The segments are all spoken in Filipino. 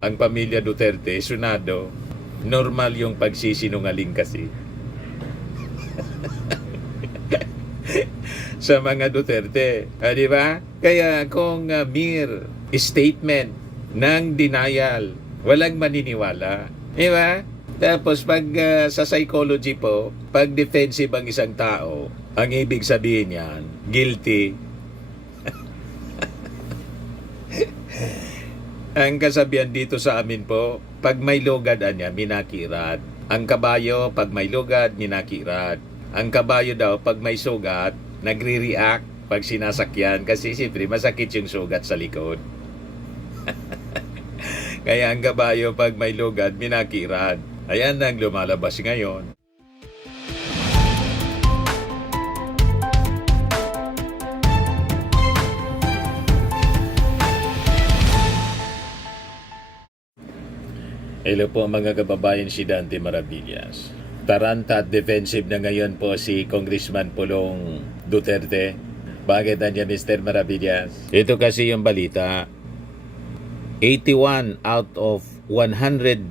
ang pamilya Duterte, sunado, normal yung pagsisinungaling kasi. Sa mga Duterte, di ba? Kaya kung mere statement ng denial, walang maniniwala. Di ba? Tapos pag sa psychology po, pag defensive ang isang tao, ang ibig sabihin niyan, guilty. Ang kasabihan dito sa amin po, pag may lugad niya, minakirat. Ang kabayo, pag may lugad, minakirat. Ang kabayo daw, pag may sugat, nagre-react pag sinasakyan kasi siyempre masakit yung sugat sa likod. Kaya ang kabayo, pag may lugad, minakirat. Ayan ang lumalabas ngayon. Hello po mga kababayan, si Dante Maravillas. Taranta at defensive na ngayon po si Congressman Pulong Duterte. Bakit nandiyan Mr. Maravillas? Ito kasi yung balita. 81 out of 121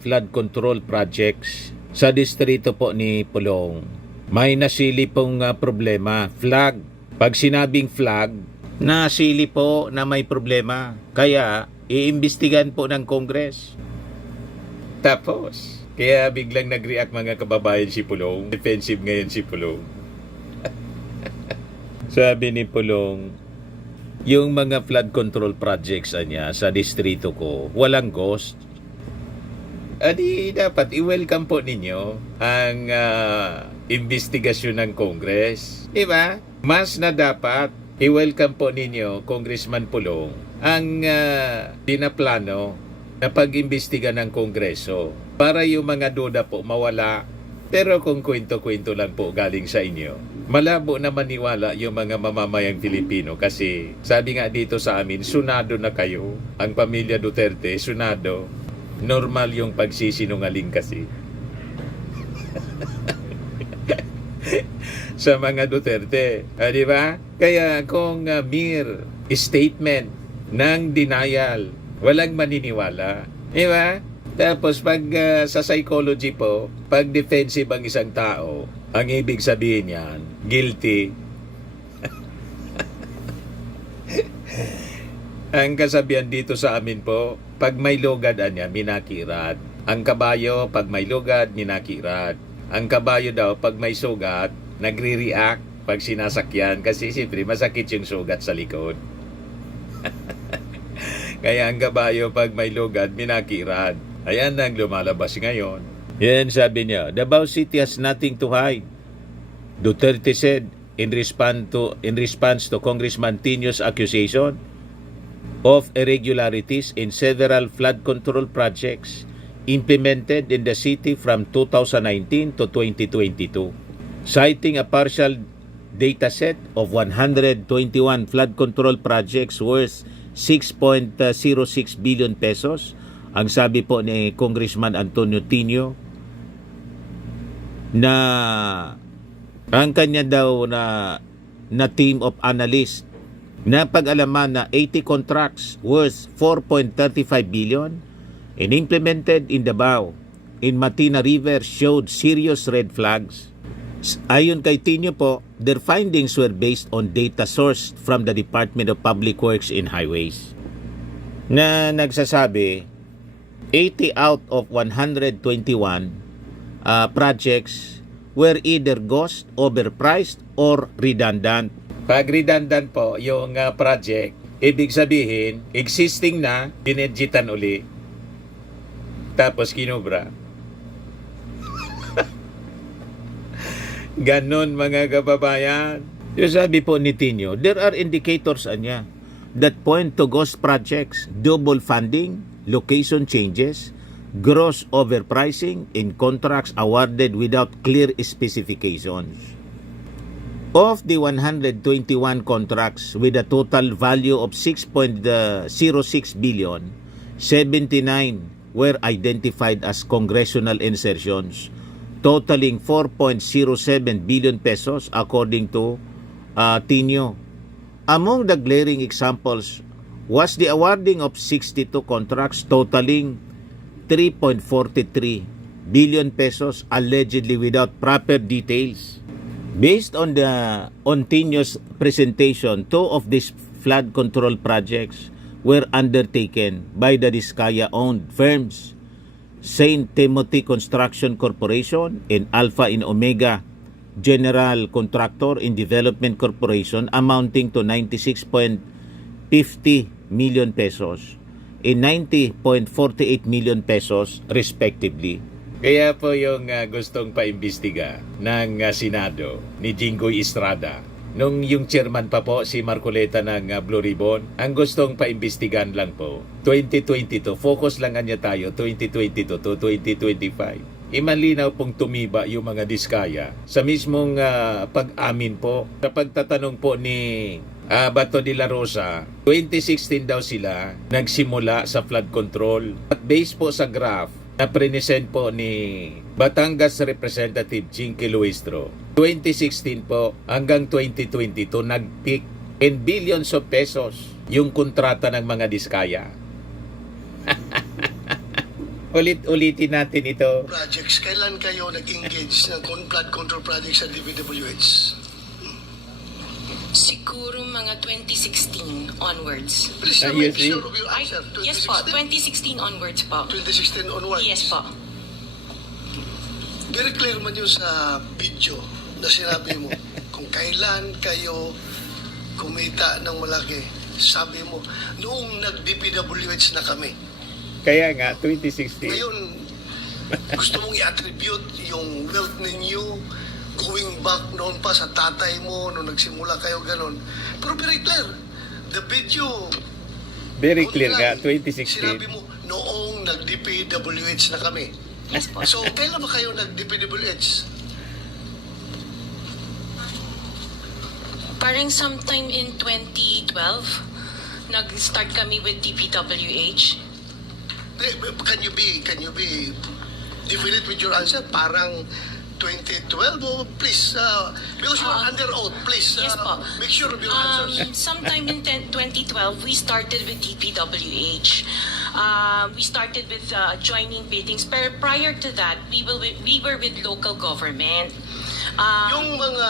flood control projects sa distrito po ni Pulong. May nasili pong problema. Flag. Pag sinabing flag, nasili po na may problema. Kaya iimbestigahan po ng Congress. Tapos, kaya biglang nag-react mga kababayan si Pulong. Defensive ngayon si Pulong. Sabi ni Pulong, yung mga flood control projects niya sa distrito ko, walang ghost. Adi dapat i-welcome po ninyo ang investigasyon ng Congress. Diba? Mas na dapat i-welcome po ninyo, Congressman Pulong, ang pinaplano na pag-imbestiga ng Kongreso para yung mga duda po mawala. Pero kung kwento-kwento lang po galing sa inyo, malabo na maniwala yung mga mamamayang Pilipino kasi sabi nga dito sa amin, sunado na kayo. Ang pamilya Duterte, sunado. Normal yung pagsisinungaling kasi. Sa mga Duterte, di ba? Kaya kung mere statement ng denial, walang maniniwala. Di ba? Tapos pag sa psychology po, pag defensive ang isang tao, ang ibig sabihin niyan, guilty. Ang kasabihan dito sa amin po, pag may lugad niya, minakirat. Ang kabayo, pag may lugad, minakirat. Ang kabayo daw, pag may sugat, nagre-react pag sinasakyan kasi siyempre masakit yung sugat sa likod. Kaya ang kabayo, pag may lugad, minakirat. Ayan ang lumalabas ngayon. Yan sabi niya, Davao City has nothing to hide. Duterte said in response to Congressman Tinio's accusation of irregularities in several flood control projects implemented in the city from 2019 to 2022. Citing a partial dataset of 121 flood control projects worth 6.06 billion pesos, ang sabi po ni Congressman Antonio Tinio na ang kanya daw na team of analysts na pag-alaman na 80 contracts worth 4.35 billion and implemented in Davao in Matina River showed serious red flags. Ayon kay Tinio po, their findings were based on data sourced from the Department of Public Works and Highways na nagsasabi 80 out of 121 projects were either ghost, overpriced, or redundant. Pag redundant po yung project, ibig sabihin, existing na, dinedgitan uli. Tapos kinubra. Ganon mga kababayan. Yung sabi po ni Tinio, there are indicators anya that point to ghost projects, double funding, location changes, gross overpricing in contracts awarded without clear specifications. Of the 121 contracts with a total value of 6.06 billion, 79 were identified as congressional insertions, totaling 4.07 billion pesos according to Tinio. Among the glaring examples was the awarding of 62 contracts totaling 3.43 billion pesos allegedly without proper details. Based on the continuous presentation, 2 of these flood control projects were undertaken by the Diskaya-owned firms, St. Timothy Construction Corporation and Alpha and Omega General Contractor in Development Corporation, amounting to 96.50 million pesos and 90.48 million pesos respectively. Kaya po yung gustong paimbestiga ng Senado ni Jinggoy Estrada, nung yung chairman pa po si Marcoleta ng Blue Ribbon, ang gustong paimbestigan lang po 2022, focus lang niya tayo 2022 to 2025. Imalinaw pong tumiba yung mga Diskaya sa mismong pag-amin po sa pagtatanong po ni Bato de la Rosa. 2016 daw sila nagsimula sa flood control at based po sa graph na present po ni Batangas Representative Jinky Luistro, 2016 po hanggang 2022 nag-peak in billions of pesos yung kontrata ng mga Diskaya. Ulit-ulitin natin ito. Projects, kailan kayo nag-engage ng flood control projects sa DPWH? Siguro mga 2016 onwards. Please make sure of your answer. Yes po, 2016 onwards po. 2016 onwards? Yes po. Very clear man yun sa video na sinabi mo. Kung kailan kayo kumita ng malaki, sabi mo, noong nag-DPWH na kami. Kaya nga, 2016. Ngayon, gusto mong i-attribute yung wealth ninyo going back noon pa sa tatay mo nung nagsimula kayo ganon. Pero very clear. The video Very clear nga, online, 2016. sinabi mo, noong nag-DPWH na kami. Yes po. So, kailan ba kayo nag-DPWH? Parang sometime in 2012, nag-start kami with DPWH. Can you be definite with your answer? Parang 2012? Oh, please, because you are under oath, please, Yes po. make sure of your answers. Sometime in 2012, we started with DPWH. We started with joining biddings. Pero prior to that, we were with local government. Yung mga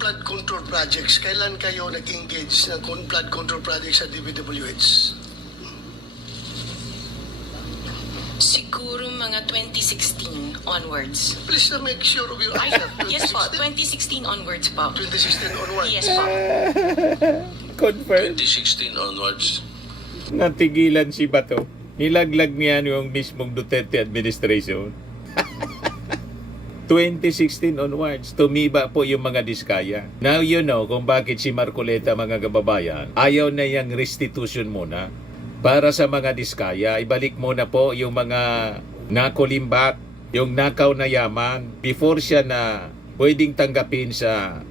flood control projects, kailan kayo nag-engage ng flood control projects sa DPWH? Siguro mga 2016 onwards. Please make sure of your answer. Yes po, 2016 onwards po. 2016 onwards. Yes po. Confirm. 2016 onwards. Natigilan si Bato. Nilaglag niya yung mismong Duterte administration. 2016 onwards, tumiba po yung mga Diskaya. Now you know kung bakit si Marcoleta, mga kababayan, ayaw na yung restitution muna. Para sa mga Diskaya, ibalik muna po yung mga nakulimbat, yung nakaw na yaman, before siya na pwedeng tanggapin sa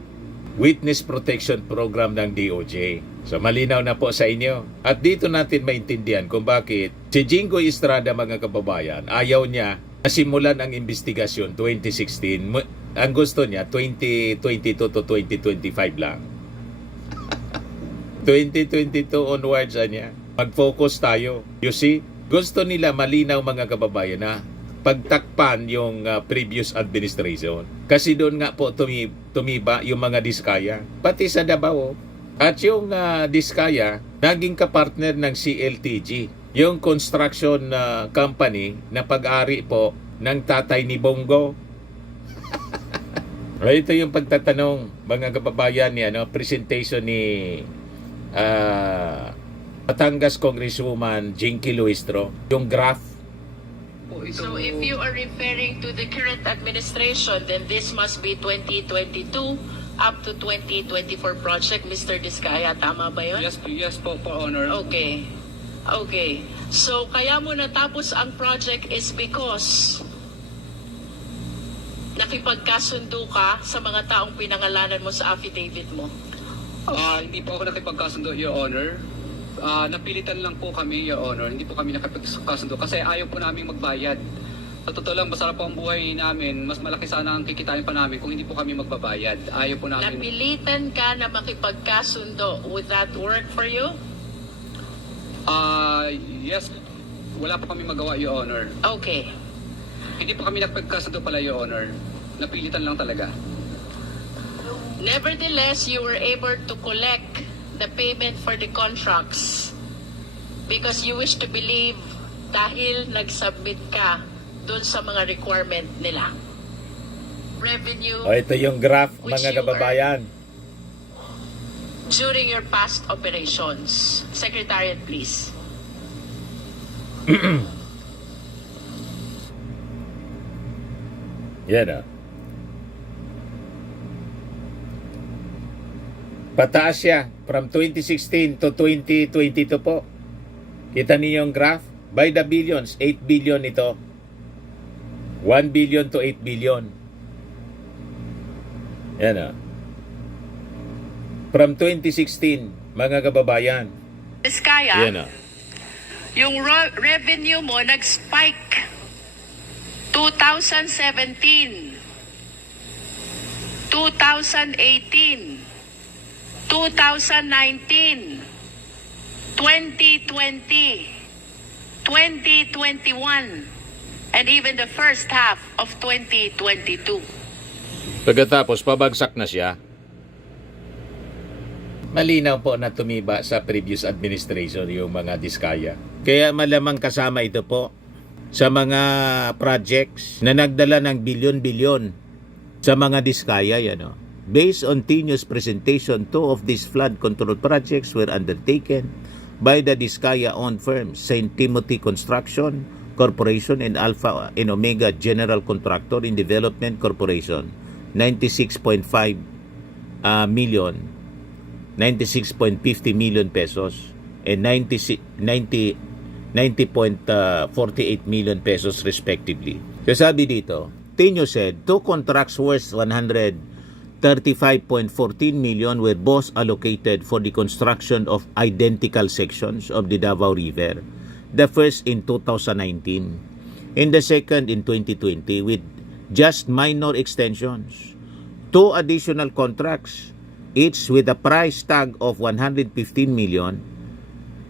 Witness Protection Program ng DOJ. So malinaw na po sa inyo. At dito natin maintindihan kung bakit si Jinggoy Estrada, mga kababayan, ayaw niya na simulan ang investigasyon 2016. Ang gusto niya 2022 to 2025 lang. 2022 onwards niya. Mag-focus tayo. You see, gusto nila malinaw, mga kababayan, na pagtakpan yung previous administration. Kasi doon nga po tumiba yung mga Diskaya. Pati sa Davao. At yung Diskaya, naging kapartner ng CLTG. Yung construction company na pag-ari po ng tatay ni Bongo. Ito yung pagtatanong, mga kababayan, niya, no? Presentation ni Batangas Congresswoman Jinky Luistro, yung graph. So if you are referring to the current administration, then this must be 2022 up to 2024 project, Mr. Diskaya. Tama ba yun? Yes po, Honor. Okay. Okay. So kaya mo natapos ang project is because nakipagkasundo ka sa mga taong pinangalanan mo sa affidavit mo? Hindi po ako nakipagkasundo, Your Honor. Napilitan lang po kami, Your Honor. Hindi po kami nakipagkasundo kasi ayaw po namin magbayad. Sa totoo lang, masarap po ang buhay namin. Mas malaki sana ang kikitain pa namin kung hindi po kami magbabayad. Ayaw po namin. Napilitan ka na makipagkasundo. Would that work for you? Yes, wala po kami magawa, Your Honor. Okay. Hindi po kami nakapagkasundo pala, Your Honor. Napilitan lang talaga. Nevertheless, you were able to collect the payment for the contracts because you wish to believe dahil nag-submit ka dun sa mga requirement nila. Revenue O ito yung graph, Which mga you kababayan. during your past operations. Secretariat, please. Yan Pataas siya from 2016 to 2022 po. Kita niyo yung graph? By the billions, 8 billion ito. 1 billion to 8 billion. Yan From 2016, mga kababayan. Vizcaya, Yan yung revenue mo nag-spike 2017, 2018, 2019, 2020, 2021, and even the first half of 2022. Pagkatapos, pabagsak na siya. Malinaw po na tumiba sa previous administration yung mga diskaya. Kaya malamang kasama ito po sa mga projects na nagdala ng bilyon-bilyon sa mga diskaya. Based on Tino's presentation, 2 of these flood control projects were undertaken by the Diskaya-owned firms, St. Timothy Construction Corporation and Alpha and Omega General Contractor in Development Corporation, 96.5 million, 96.50 million pesos, and 90.48 million pesos respectively. So sabi dito, Tino said, 2 contracts worth 135.14 million were both allocated for the construction of identical sections of the Davao River. The first in 2019, and the second in 2020 with just minor extensions. 2 additional contracts, each with a price tag of 115 million,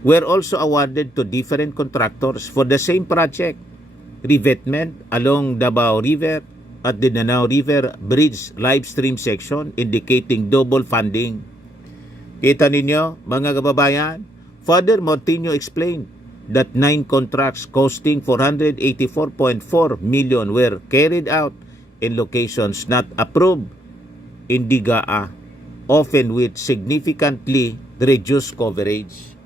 were also awarded to different contractors for the same project, revetment along Davao River at the Danao River Bridge live stream section, indicating double funding. Kita ninyo, mga kababayan? Furthermore, Tino explained that 9 contracts costing 484.4 million were carried out in locations not approved in DIGA, often with significantly reduced coverage.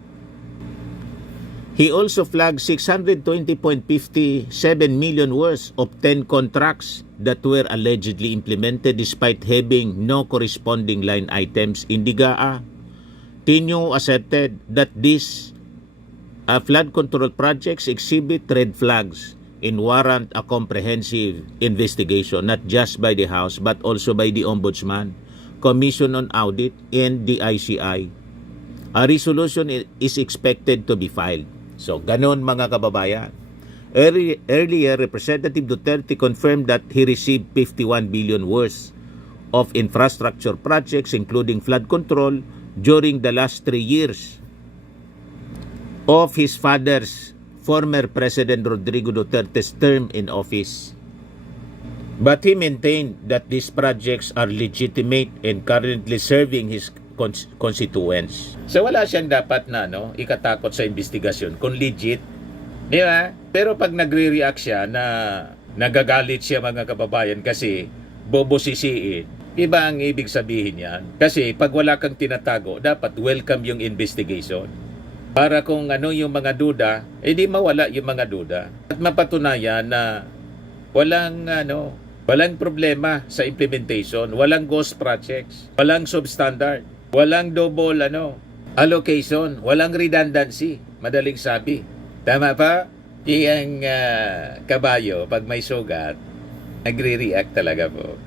He also flagged 620.57 million worth of 10 contracts that were allegedly implemented despite having no corresponding line items in DIGA. Tino asserted that these flood control projects exhibit red flags and warrant a comprehensive investigation not just by the House but also by the Ombudsman, Commission on Audit, and the ICI. A resolution is expected to be filed. So, ganon mga kababayan. Earlier, Representative Duterte confirmed that he received 51 billion worth of infrastructure projects including flood control during the last 3 years of his father's former President Rodrigo Duterte's term in office. But he maintained that these projects are legitimate and currently serving his constituents. So wala siyang dapat na ikatakot sa investigasyon kung legit. Di ba? Pero pag nagre-react siya na nagagalit siya mga kababayan kasi bobo sisiin, iba ang ibig sabihin yan. Kasi pag wala kang tinatago, dapat welcome yung investigation. Para kung yung mga duda, di mawala yung mga duda. At mapatunayan na walang problema sa implementation, walang ghost projects, walang substandard, walang double allocation, walang redundancy, madaling sabi. Tama pa? Yung kabayo, pag may sugat, nagre-react talaga po.